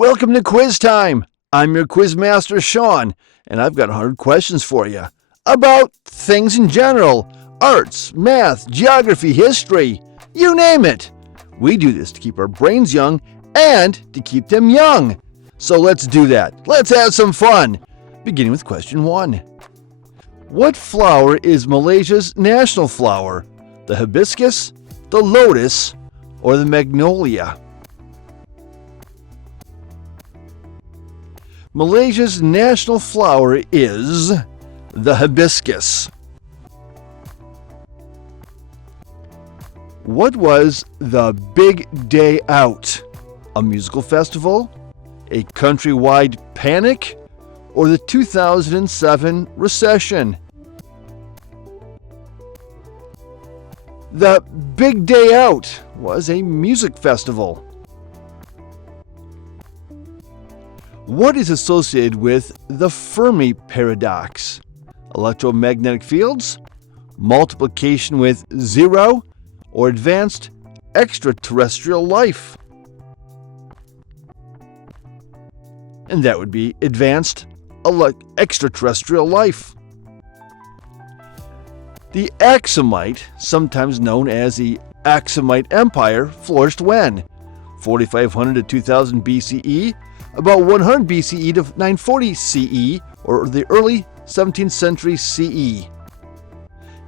Welcome to Quiz Time. I'm your quiz master, Sean, and I've got 100 questions for you about things in general: arts, math, geography, history, you name it. We do this to keep our brains young and to keep them young. So let's do that. Let's have some fun. Beginning with question 1. What flower is Malaysia's national flower? The hibiscus, the lotus, or the magnolia? Malaysia's national flower is the hibiscus. What was the Big Day Out? A musical festival, a countrywide panic, or the 2007 recession? The Big Day Out was a music festival. What is associated with the Fermi paradox? Electromagnetic fields, multiplication with zero, or advanced extraterrestrial life? And that would be advanced extraterrestrial life. The Aksumite, sometimes known as the Aksumite Empire, flourished when? 4500 to 2000 BCE, about 100 BCE to 940 CE, or the early 17th century CE.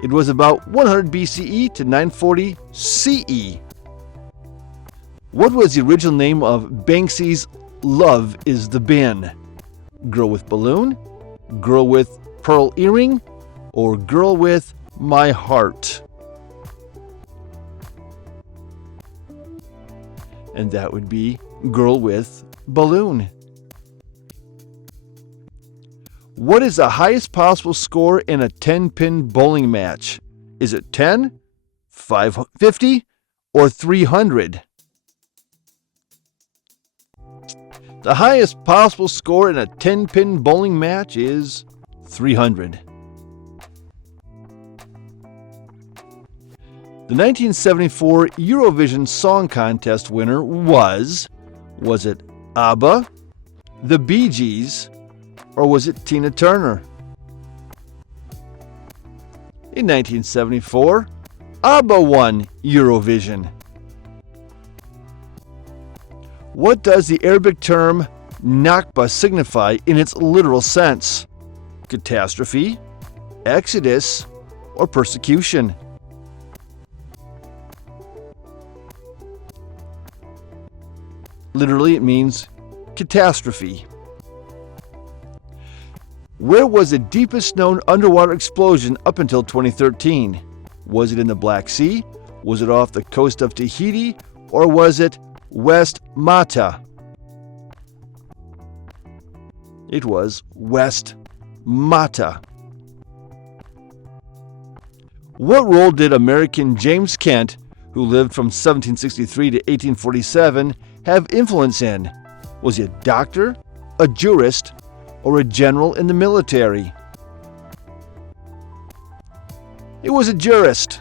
It was about 100 BCE to 940 CE. What was the original name of Banksy's Love is the Bin? Girl with Balloon, Girl with Pearl Earring, or Girl with My Heart? And that would be Girl with Balloon. What is the highest possible score in a 10-pin bowling match? Is it 10, 550, or 300? The highest possible score in a 10-pin bowling match is 300. The 1974 Eurovision Song Contest winner was it ABBA, the Bee Gees, or was it Tina Turner? In 1974, ABBA won Eurovision. What does the Arabic term Nakba signify in its literal sense? Catastrophe, exodus, or persecution? Literally, it means catastrophe. Where was the deepest known underwater explosion up until 2013? Was it in the Black Sea? Was it off the coast of Tahiti? Or was it West Mata? It was West Mata. What role did American James Kent, who lived from 1763 to 1847, have influence in? Was he a doctor, a jurist, or a general in the military? It was a jurist.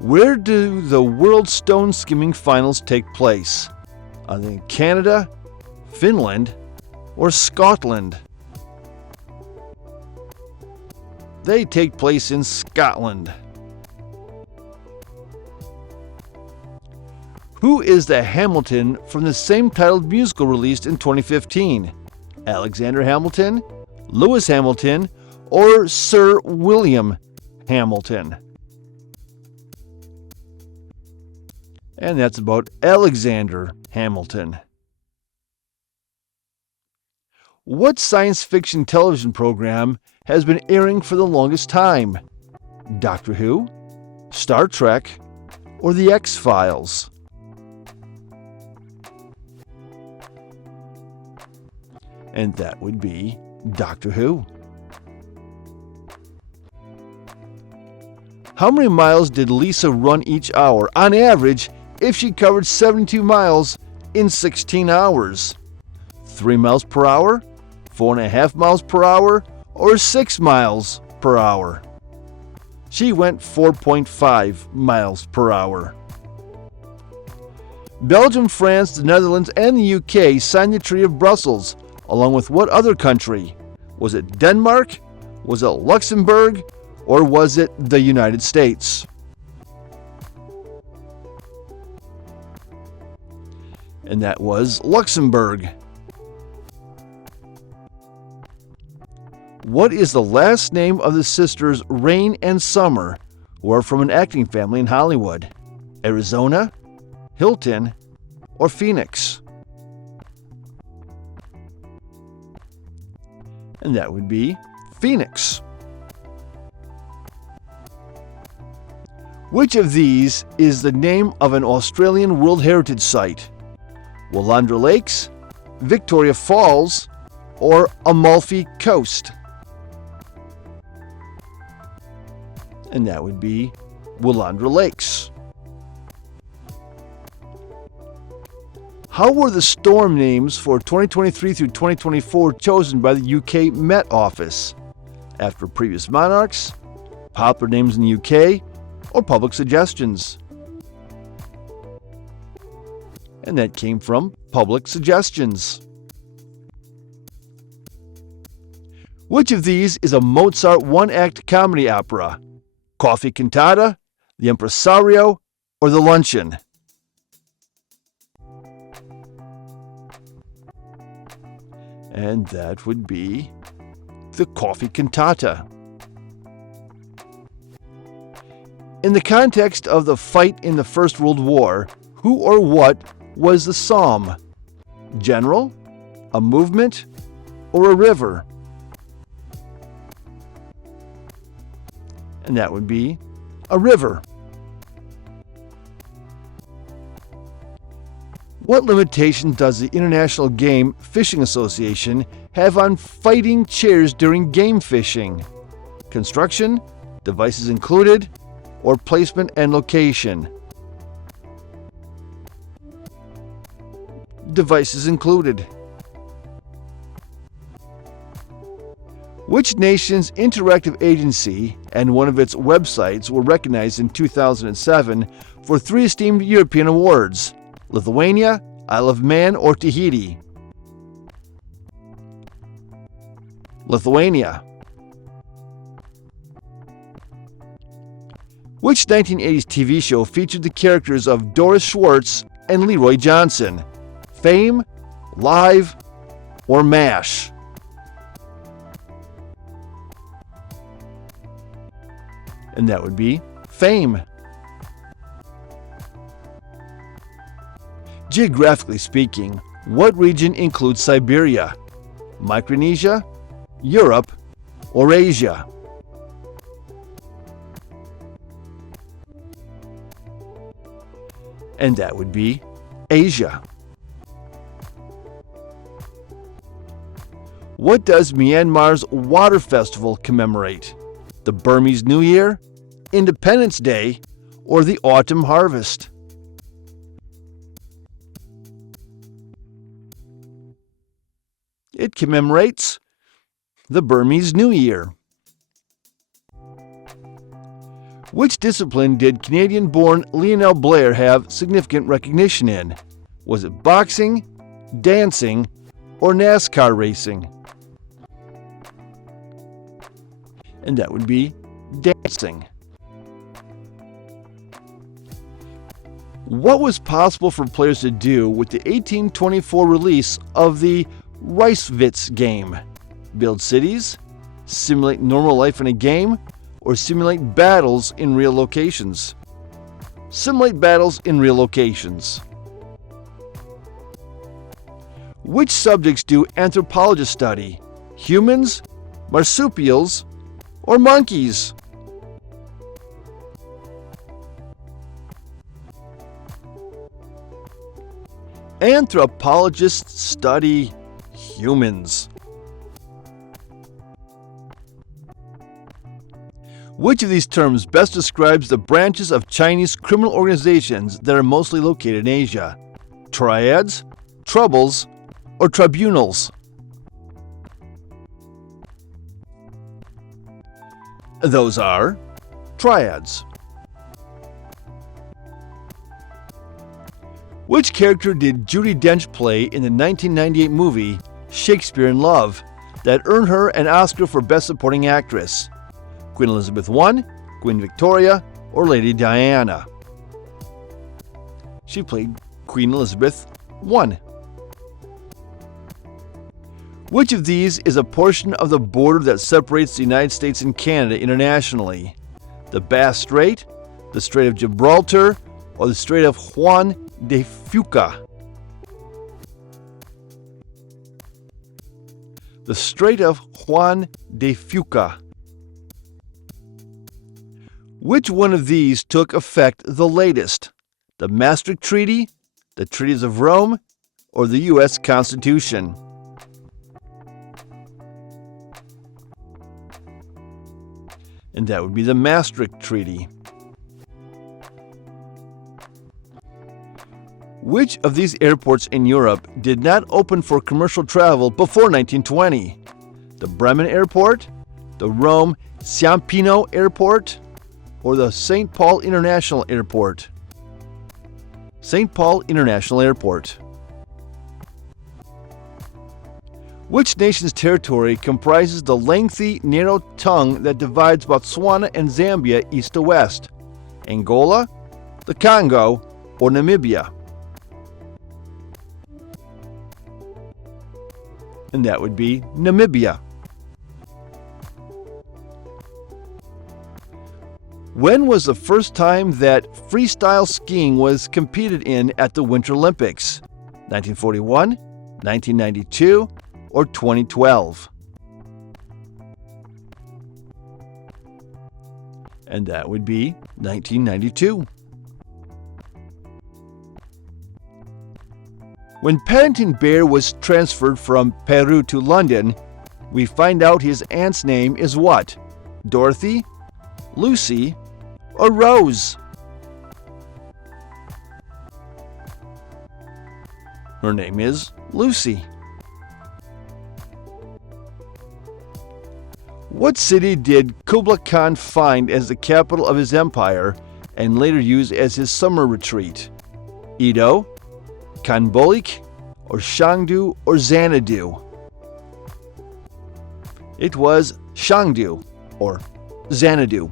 Where do the World Stone Skimming Finals take place? Are they in Canada, Finland, or Scotland? They take place in Scotland. Who is the Hamilton from the same titled musical released in 2015? Alexander Hamilton, Lewis Hamilton, or Sir William Hamilton? And that's about Alexander Hamilton. What science fiction television program has been airing for the longest time? Doctor Who, Star Trek, or The X-Files? And that would be Doctor Who. How many miles did Lisa run each hour, on average, if she covered 72 miles in 16 hours? 3 miles per hour, 4.5 miles per hour, or 6 miles per hour? She went 4.5 miles per hour. Belgium, France, the Netherlands, and the UK signed the Treaty of Brussels, along with what other country? Was it Denmark? Was it Luxembourg? Or was it the United States? And that was Luxembourg. What is the last name of the sisters Rain and Summer, who are from an acting family in Hollywood? Arizona, Hilton, or Phoenix? And that would be Phoenix. Which of these is the name of an Australian World Heritage Site? Willandra Lakes, Victoria Falls, or Amalfi Coast? And that would be Willandra Lakes. How were the storm names for 2023 through 2024 chosen by the UK Met Office? After previous monarchs, popular names in the UK, or public suggestions? And that came from public suggestions. Which of these is a Mozart one-act comedy opera? Coffee Cantata, The Impresario, or The Luncheon? And that would be the Coffee Cantata. In the context of the fight in the First World War, who or what was the psalm? General, a movement, or a river? And that would be a river. What limitation does the International Game Fishing Association have on fighting chairs during game fishing? Construction, devices included, or placement and location? Devices included. Which nation's interactive agency and one of its websites were recognized in 2007 for 3 esteemed European awards? Lithuania, Isle of Man, or Tahiti? Lithuania. Which 1980s TV show featured the characters of Doris Schwartz and Leroy Johnson? Fame, Live, or MASH? And that would be Fame. Geographically speaking, what region includes Siberia? Micronesia, Europe, or Asia? And that would be Asia. What does Myanmar's Water Festival commemorate? The Burmese New Year, Independence Day, or the Autumn Harvest? It commemorates the Burmese New Year. Which discipline did Canadian-born Lionel Blair have significant recognition in? Was it boxing, dancing, or NASCAR racing? And that would be dancing. What was possible for players to do with the 1824 release of the Reiswitz game? Build cities, simulate normal life in a game, or simulate battles in real locations? Simulate battles in real locations. Which subjects do anthropologists study? Humans, marsupials, or monkeys? Anthropologists study humans. Which of these terms best describes the branches of Chinese criminal organizations that are mostly located in Asia? Triads, troubles, or tribunals? Those are triads. Which character did Judi Dench play in the 1998 movie Shakespeare in Love that earned her an Oscar for Best Supporting Actress? Queen Elizabeth I, Queen Victoria, or Lady Diana? She played Queen Elizabeth I. Which of these is a portion of the border that separates the United States and Canada internationally? The Bass Strait, the Strait of Gibraltar, or the Strait of Juan de Fuca? The Strait of Juan de Fuca. Which one of these took effect the latest? The Maastricht Treaty, the Treaties of Rome, or the U.S. Constitution? And that would be the Maastricht Treaty. Which of these airports in Europe did not open for commercial travel before 1920? The Bremen Airport, the Rome Ciampino Airport, or the St. Paul International Airport? St. Paul International Airport. Which nation's territory comprises the lengthy, narrow tongue that divides Botswana and Zambia east to west? Angola, the Congo, or Namibia? And that would be Namibia. When was the first time that freestyle skiing was competed in at the Winter Olympics? 1941, 1992, or 2012? And that would be 1992. When Paddington Bear was transferred from Peru to London, we find out his aunt's name is what? Dorothy, Lucy, or Rose? Her name is Lucy. What city did Kublai Khan find as the capital of his empire and later use as his summer retreat? Edo, Kanbolik, or Shangdu, or Xanadu? It was Shangdu, or Xanadu.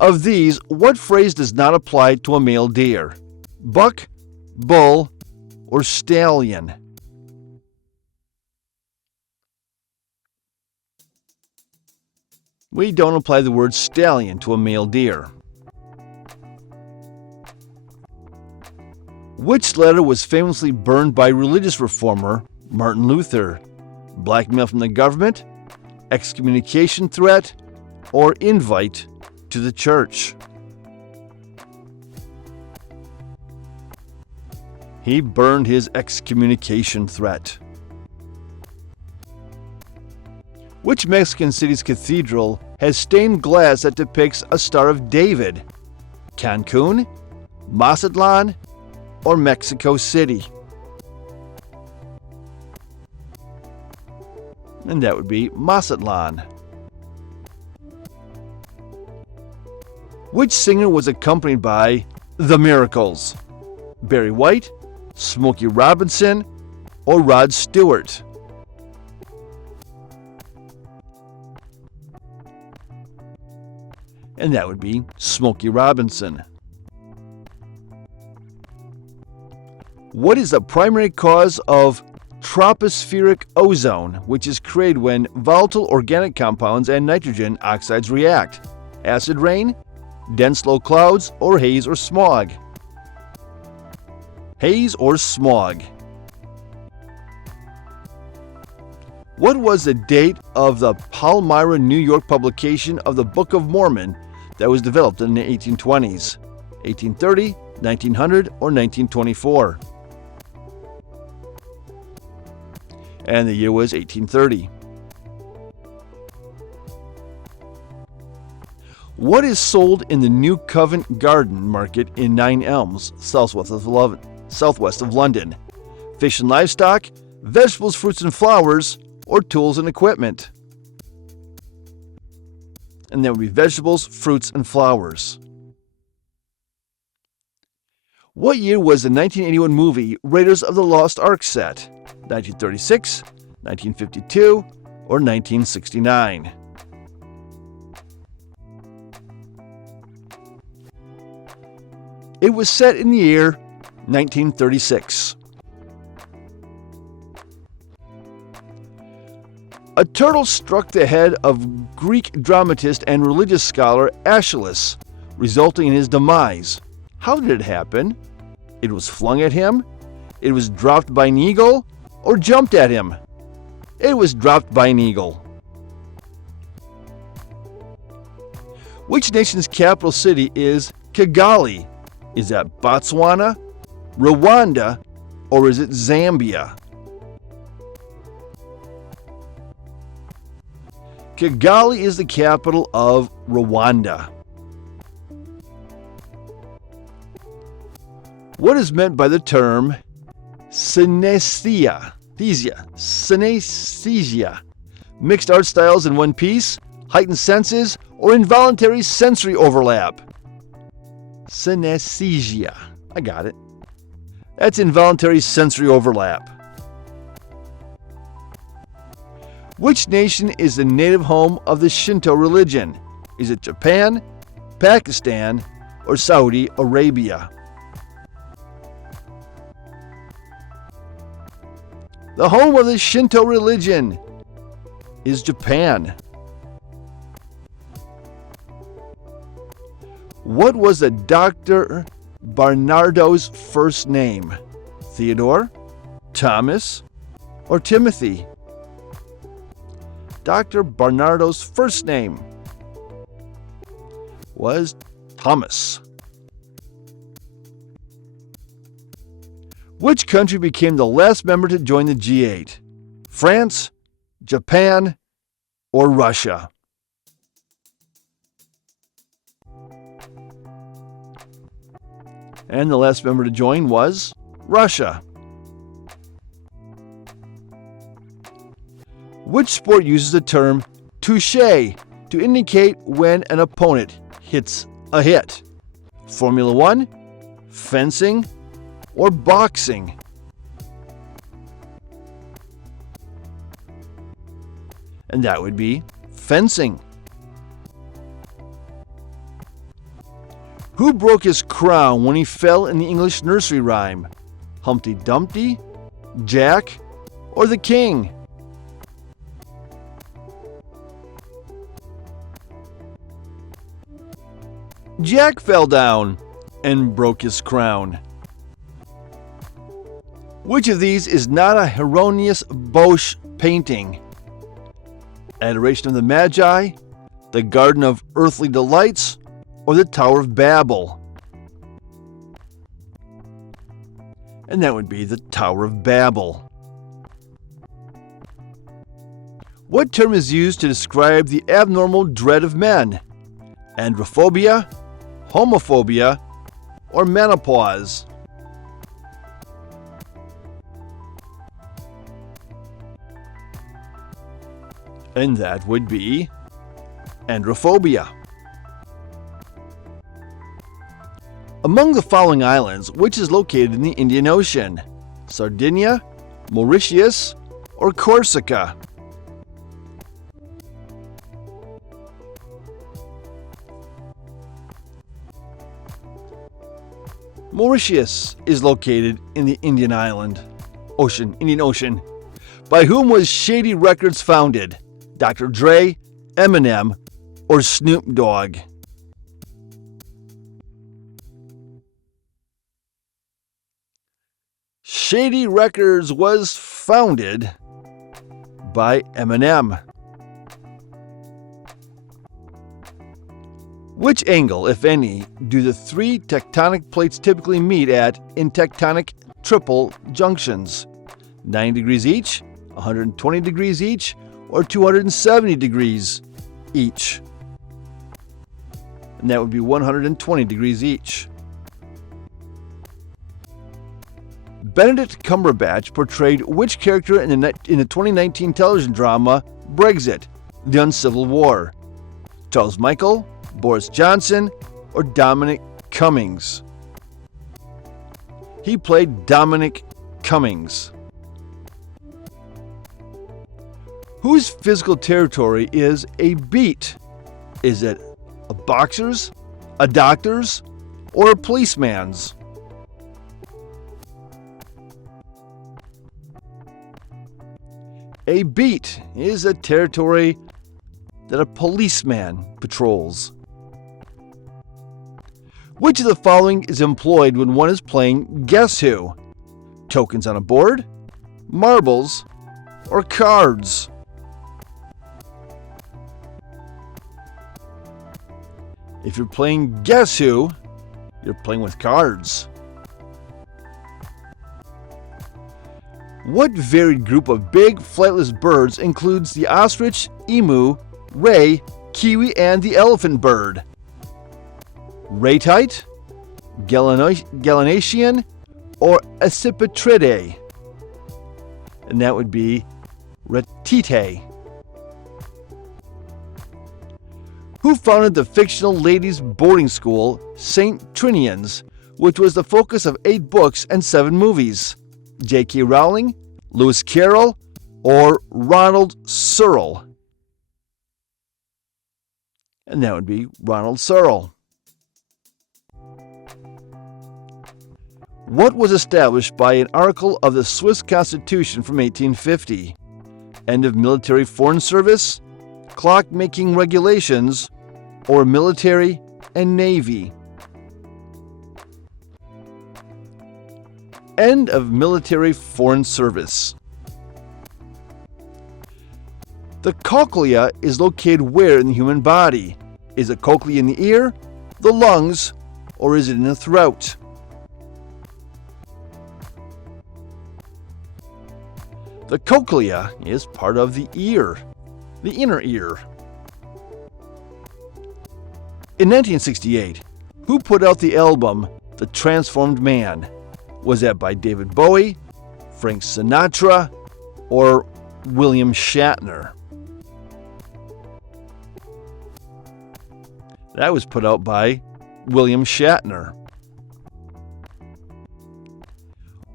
Of these, what phrase does not apply to a male deer? Buck, bull, or stallion? We don't apply the word stallion to a male deer. Which letter was famously burned by religious reformer Martin Luther? Blackmail from the government, excommunication threat, or invite to the church? He burned his excommunication threat. Which Mexican city's cathedral has stained glass that depicts a Star of David? Cancun, Mazatlan, or Mexico City? And that would be Mazatlan. Which singer was accompanied by The Miracles? Barry White, Smokey Robinson, or Rod Stewart? And that would be Smokey Robinson. What is the primary cause of tropospheric ozone, which is created when volatile organic compounds and nitrogen oxides react? Acid rain, dense low clouds, or haze or smog? Haze or smog. What was the date of the Palmyra, New York publication of the Book of Mormon that was developed in the 1820s? 1830, 1900, or 1924? And the year was 1830. What is sold in the New Covent Garden Market in Nine Elms, southwest of London? Fish and livestock, vegetables, fruits and flowers, or tools and equipment? And that would be vegetables, fruits, and flowers. What year was the 1981 movie Raiders of the Lost Ark set? 1936, 1952, or 1969? It was set in the year 1936. A turtle struck the head of Greek dramatist and religious scholar Aeschylus, resulting in his demise. How did it happen? It was flung at him, it was dropped by an eagle, or jumped at him? It was dropped by an eagle. Which nation's capital city is Kigali? Is that Botswana, Rwanda, or is it Zambia? Kigali is the capital of Rwanda. What is meant by the term synesthesia? Synesthesia. Mixed art styles in one piece, heightened senses, or involuntary sensory overlap? Synesthesia. I got it. That's involuntary sensory overlap. Which nation is the native home of the Shinto religion? Is it Japan, Pakistan, or Saudi Arabia? The home of the Shinto religion is Japan. What was the Dr. Barnardo's first name? Theodore, Thomas, or Timothy? Dr. Barnardo's first name was Thomas. Which country became the last member to join the G8? France, Japan, or Russia? And the last member to join was Russia. Which sport uses the term touché to indicate when an opponent hits a hit? Formula 1, fencing, or boxing? And that would be fencing. Who broke his crown when he fell in the English nursery rhyme? Humpty Dumpty, Jack, or the King? Jack fell down and broke his crown. Which of these is not a Hieronymus Bosch painting? Adoration of the Magi, the Garden of Earthly Delights, or the Tower of Babel? And that would be the Tower of Babel. What term is used to describe the abnormal dread of men? Androphobia, homophobia, or menopause? And that would be androphobia. Among the following islands, which is located in the Indian Ocean? Sardinia, Mauritius, or Corsica? Mauritius is located in the Indian Ocean. By whom was Shady Records founded? Dr. Dre, Eminem, or Snoop Dogg? Shady Records was founded by Eminem. Which angle, if any, do the three tectonic plates typically meet at in tectonic triple junctions? 90 degrees each, 120 degrees each, or 270 degrees each? And that would be 120 degrees each. Benedict Cumberbatch portrayed which character in the 2019 television drama Brexit, The Uncivil War? Charles Michael, Boris Johnson, or Dominic Cummings? He played Dominic Cummings. Whose physical territory is a beat? Is it a boxer's, a doctor's, or a policeman's? A beat is a territory that a policeman patrols. Which of the following is employed when one is playing Guess Who? Tokens on a board, marbles, or cards? If you're playing Guess Who, you're playing with cards. What varied group of big, flightless birds includes the ostrich, emu, ray, kiwi, and the elephant bird? Raytite, Gallinacean, or Accipitridae? And that would be Ratite. Who founded the fictional ladies' boarding school St. Trinian's, which was the focus of 8 books and 7 movies? J.K. Rowling, Lewis Carroll, or Ronald Searle? And that would be Ronald Searle. What was established by an article of the Swiss Constitution from 1850? End of military foreign service, clock-making regulations, or military and navy? End of military foreign service. The cochlea is located where in the human body? Is it cochlea in the ear, the lungs, or is it in the throat? The cochlea is part of the ear, the inner ear. In 1968, who put out the album The Transformed Man? Was that by David Bowie, Frank Sinatra, or William Shatner? That was put out by William Shatner.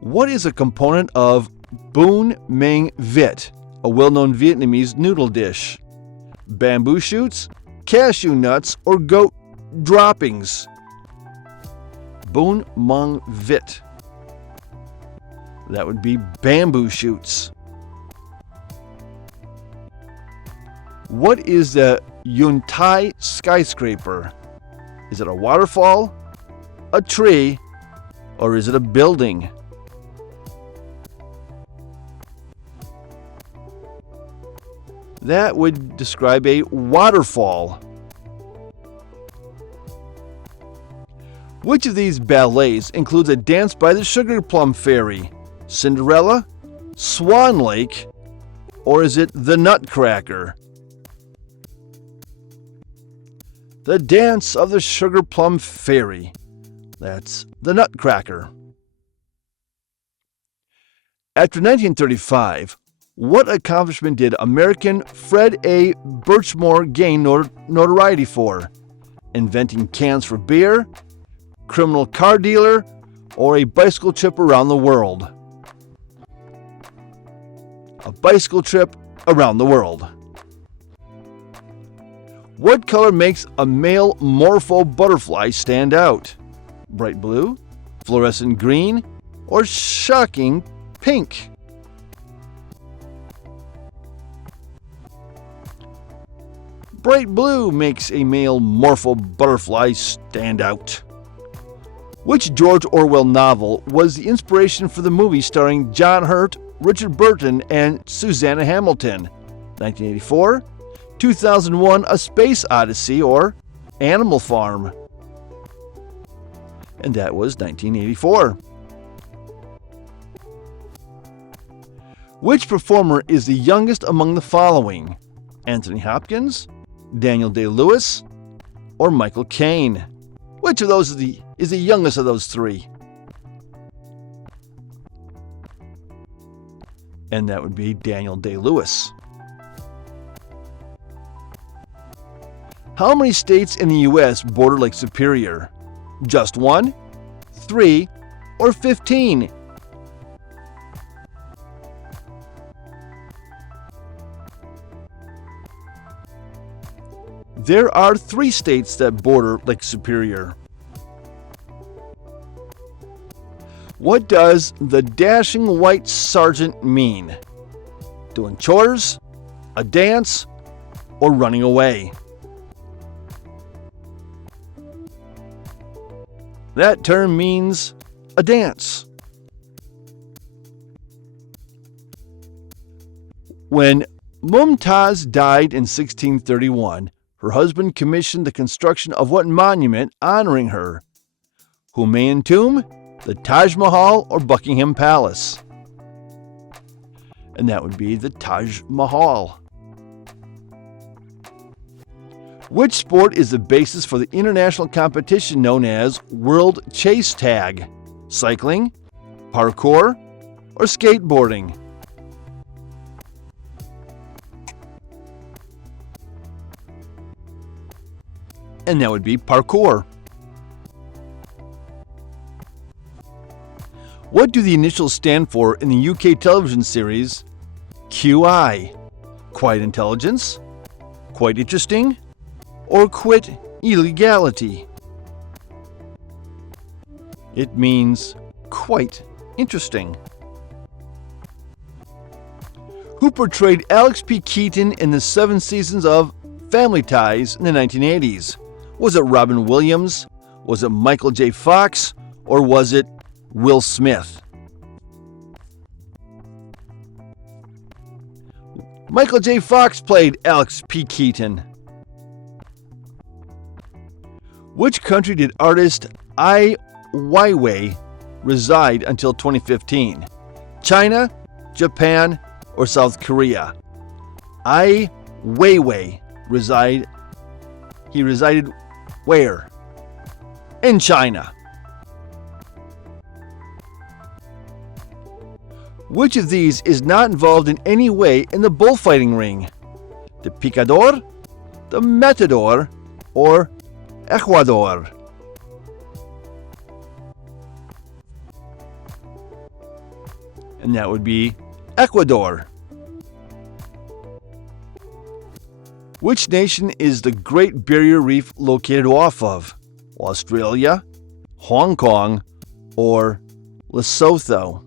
What is a component of Bún Mang Vit, a well-known Vietnamese noodle dish? Bamboo shoots, cashew nuts, or goat droppings? Bún Mang Vit. That would be bamboo shoots. What is the Yun Tai skyscraper? Is it a waterfall, a tree, or is it a building? That would describe a waterfall. Which of these ballets includes a dance by the Sugar Plum Fairy? Cinderella, Swan Lake, or is it the Nutcracker? The Dance of the Sugar Plum Fairy. That's the Nutcracker. After 1935, what accomplishment did American Fred A. Birchmore gain notoriety for? Inventing cans for beer, criminal car dealer, or a bicycle trip around the world? A bicycle trip around the world. What color makes a male morpho butterfly stand out? Bright blue, fluorescent green, or shocking pink? Bright blue makes a male morpho butterfly stand out. Which George Orwell novel was the inspiration for the movie starring John Hurt, Richard Burton, and Susanna Hamilton? 1984, 2001, A Space Odyssey, or Animal Farm? And that was 1984. Which performer is the youngest among the following? Anthony Hopkins, Daniel Day-Lewis, or Michael Caine? Which of those is the youngest of those three? And that would be Daniel Day-Lewis. How many states in the U.S. border Lake Superior? Just 1, 3, or 15? There are 3 states that border Lake Superior. What does the dashing white sergeant mean? Doing chores, a dance, or running away? That term means a dance. When Mumtaz died in 1631, her husband commissioned the construction of what monument honoring her? Humayun Tomb, the Taj Mahal, or Buckingham Palace? And that would be the Taj Mahal. Which sport is the basis for the international competition known as World Chase Tag? Cycling, parkour, or skateboarding? And that would be parkour. What do the initials stand for in the UK television series QI? Quiet intelligence, quite interesting, or quit illegality? It means quite interesting. Who portrayed Alex P. Keaton in the 7 seasons of Family Ties in the 1980s? Was it Robin Williams? Was it Michael J. Fox? Or was it Will Smith? Michael J. Fox played Alex P. Keaton. Which country did artist Ai Weiwei reside until 2015? China, Japan, or South Korea? Ai Weiwei resided where? In China. Which of these is not involved in any way in the bullfighting ring? The picador, the matador, or Ecuador? And that would be Ecuador. Which nation is the Great Barrier Reef located off of? Australia, Hong Kong, or Lesotho?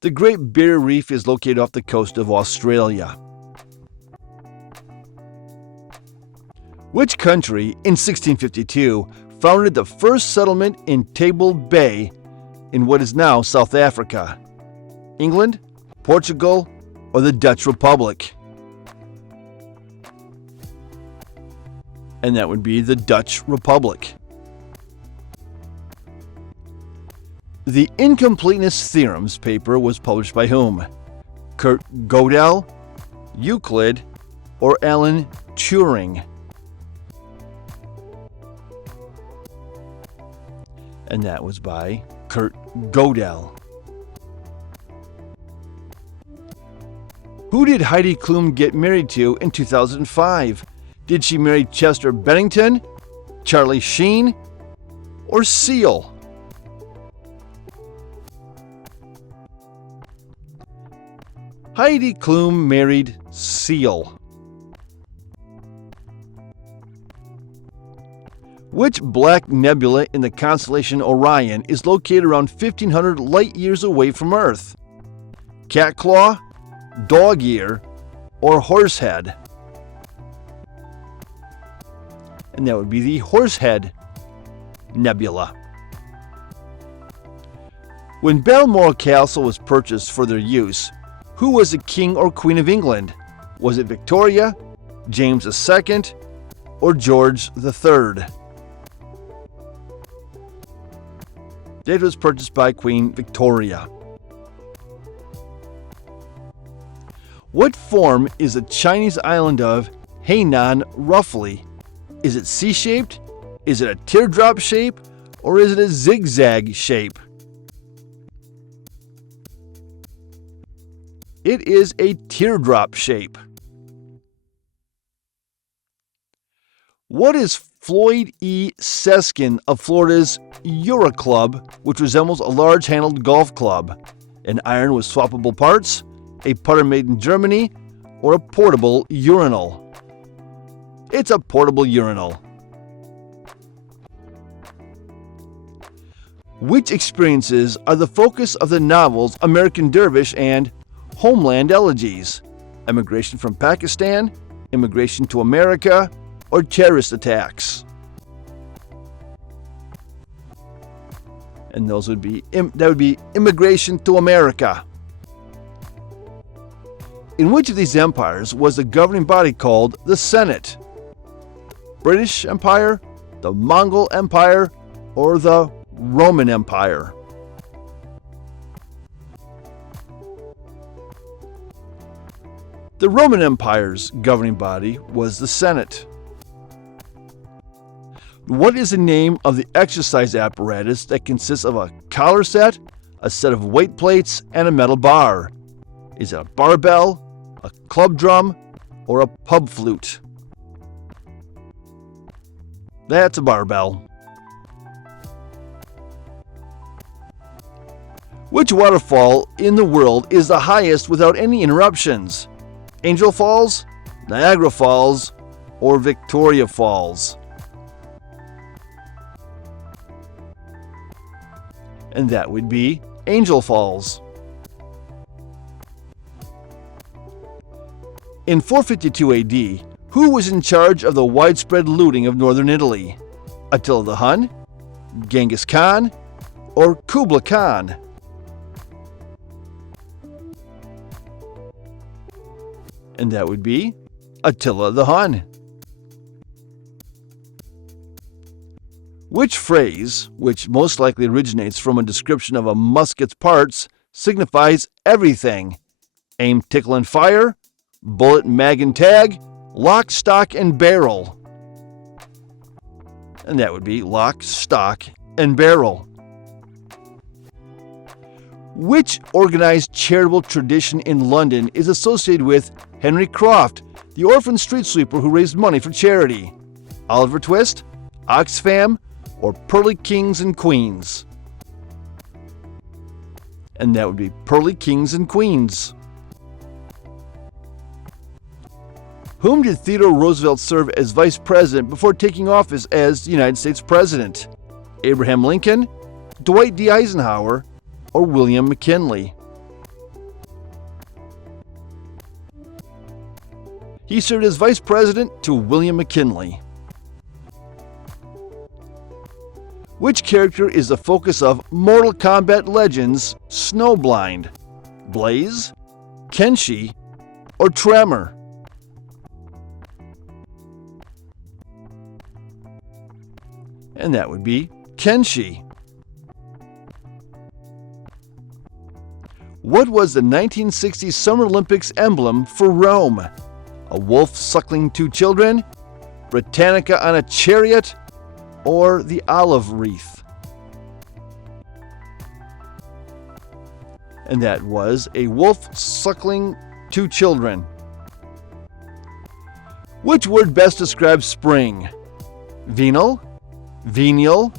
The Great Barrier Reef is located off the coast of Australia. Which country, in 1652, founded the first settlement in Table Bay in what is now South Africa? England, Portugal, or the Dutch Republic? And that would be the Dutch Republic. The Incompleteness Theorems paper was published by whom? Kurt Gödel, Euclid, or Alan Turing? And that was by Kurt Gödel. Who did Heidi Klum get married to in 2005? Did she marry Chester Bennington, Charlie Sheen, or Seal? Heidi Klum married Seal. Which black nebula in the constellation Orion is located around 1,500 light-years away from Earth? Cat Claw, Dog Ear, or Horsehead? And that would be the Horsehead Nebula. When Balmoral Castle was purchased for their use, who was the King or Queen of England? Was it Victoria, James II, or George III? It was purchased by Queen Victoria. What form is the Chinese island of Hainan roughly? Is it C-shaped? Is it a teardrop shape? Or is it a zigzag shape? It is a teardrop shape. What is Floyd E. Seskin of Florida's Euro Club, which resembles a large-handled golf club, an iron with swappable parts, a putter made in Germany, or a portable urinal? It's a portable urinal. Which experiences are the focus of the novels American Dervish and Homeland Elegies? Immigration from Pakistan, immigration to America, or terrorist attacks? And that would be immigration to America. In which of these empires was the governing body called the Senate? British Empire, the Mongol Empire, or the Roman Empire? The Roman Empire's governing body was the Senate. What is the name of the exercise apparatus that consists of a collar set, a set of weight plates, and a metal bar? Is it a barbell, a club drum, or a pub flute? That's a barbell. Which waterfall in the world is the highest without any interruptions? Angel Falls, Niagara Falls, or Victoria Falls? And that would be Angel Falls. In 452 AD, who was in charge of the widespread looting of northern Italy? Attila the Hun, Genghis Khan, or Kublai Khan? And that would be Attila the Hun. Which phrase, which most likely originates from a description of a musket's parts, signifies everything? Aim, tickle, and fire, bullet, mag, and tag, lock, stock, and barrel? And that would be lock, stock, and barrel. Which organized charitable tradition in London is associated with Henry Croft, the orphan street sweeper who raised money for charity? Oliver Twist, Oxfam, or Pearly Kings and Queens? And that would be Pearly Kings and Queens. Whom did Theodore Roosevelt serve as vice president before taking office as the United States president? Abraham Lincoln, Dwight D. Eisenhower, or William McKinley? He served as vice president to William McKinley. Which character is the focus of Mortal Kombat Legends Snowblind? Blaze, Kenshi, or Tremor? And that would be Kenshi. What was the 1960 Summer Olympics emblem for Rome? A wolf suckling two children, Britannica on a chariot, or the olive wreath? And that was a wolf suckling two children. Which word best describes spring? Venal, venial,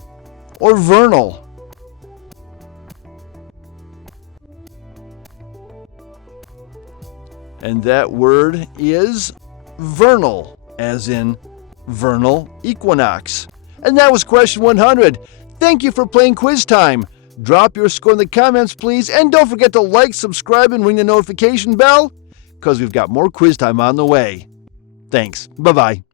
or vernal? And that word is vernal, as in vernal equinox. And that was question 100. Thank you for playing Quiz Time. Drop your score in the comments, please. And don't forget to like, subscribe, and ring the notification bell, because we've got more Quiz Time on the way. Thanks. Bye-bye.